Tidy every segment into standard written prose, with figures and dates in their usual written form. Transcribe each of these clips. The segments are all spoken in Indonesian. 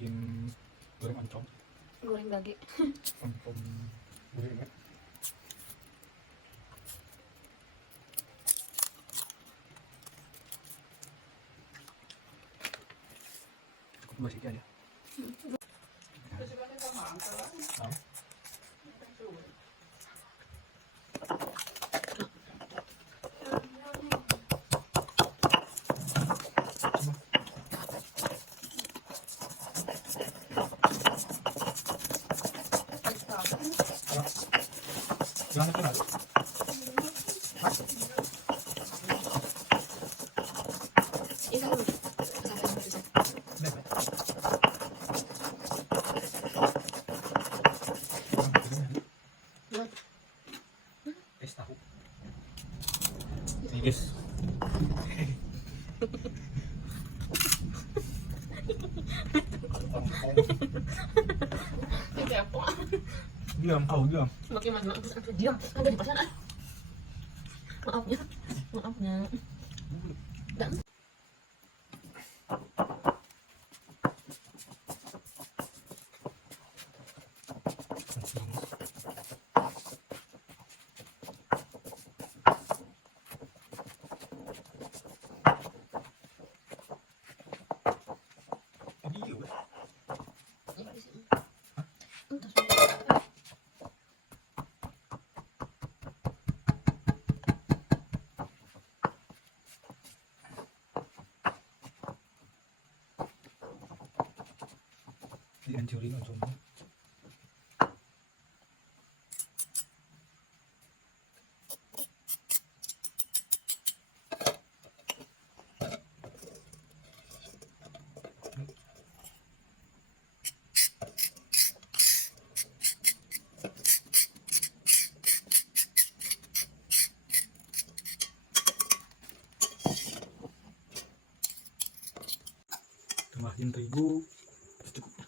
bikin goreng oncom. Goreng daging. Oncom goreng ya. Cukup 2 sekian ya. Nah. Jangan keras. Isa dulu. Es tahu. Ini guys. Kepo. Diam, kau diam. Bagaimana? Diam. Ada di pasar. Maafnya. Maafnya. Dan Dihancurin oncomnya. Tambahin terigu secukupnya.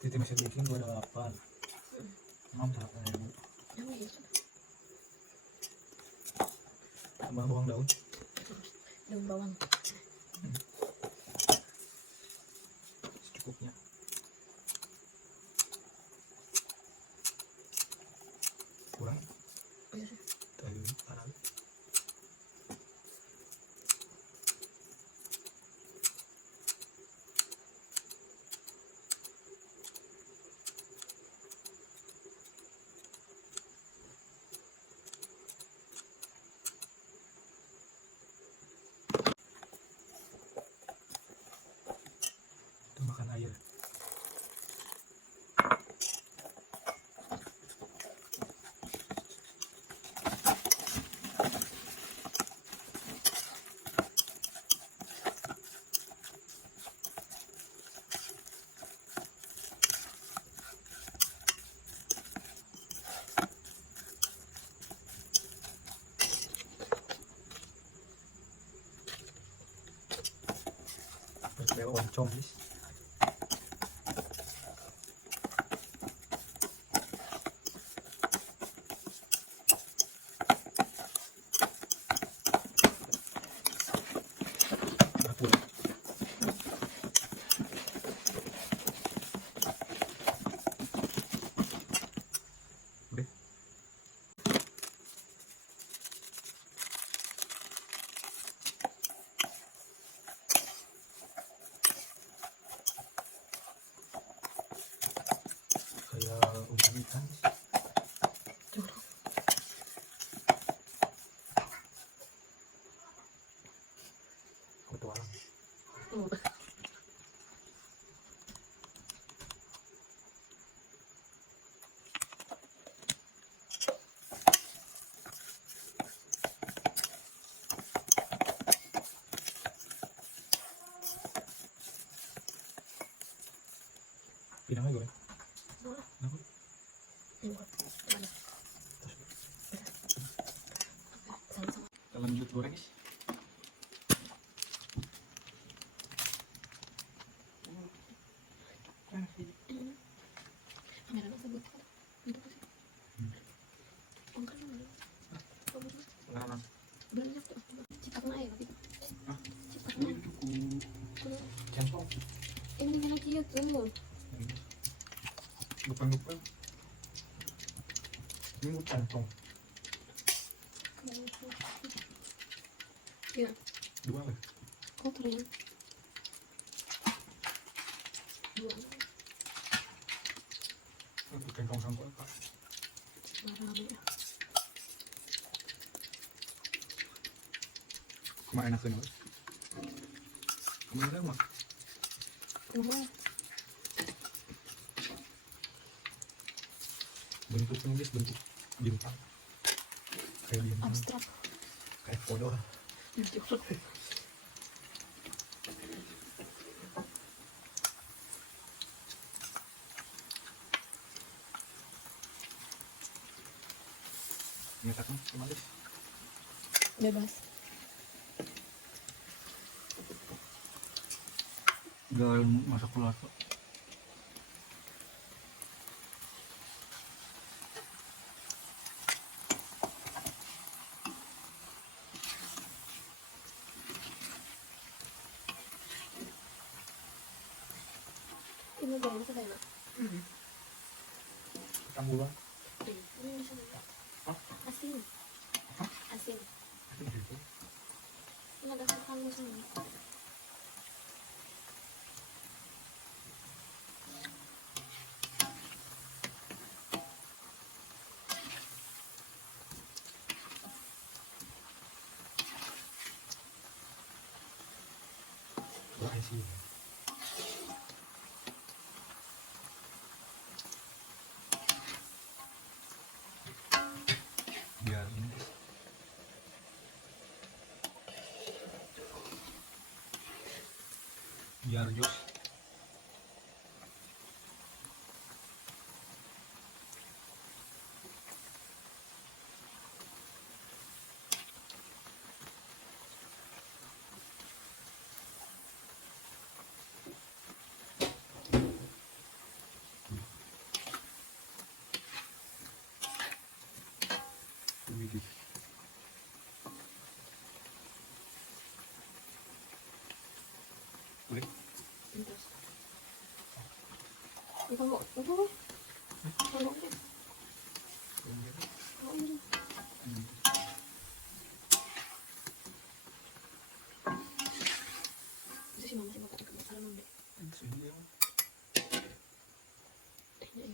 Titi masih bikin 28. 6 ribu. Tambah bawang daun. daun bawang. Secukupnya. Kurang. Terlalu parah. Tambahkan air. Terus oncom guys. lanjut goreng guys. Meron ang sagot ko. Dito kasi. Ang kaya mo. Sekarang Belum niya to. Cipat na ayo. ah Cipat ini na. cukup centong. Ini nga lagi yun. Tumo. Lupa ini mau centong Iya. dua lah. Kau tuh ya. Dua. Itu centong sampai apa? Marah ya. Cuma enak kan? Kemana mah? Marah. Bentuknya guys bentuk bintang. Kayak bintang. Abstrak. Kayak kodok. Nyatakan kembali. Bebas. Gak masak keluar kok. Ini garing sa kaya. Ketambulan. Ini bisa nggak? Hah? Asin. Asin. Ini ada sekang mo sini. Wah sih. Biar ini. Biar jos. Widih. Boleh? Terus. Ikaw mo. Ikaw mo. Ikaw mo. Ikaw mo. Kasi si mama si mama. Alam mo ba? Ini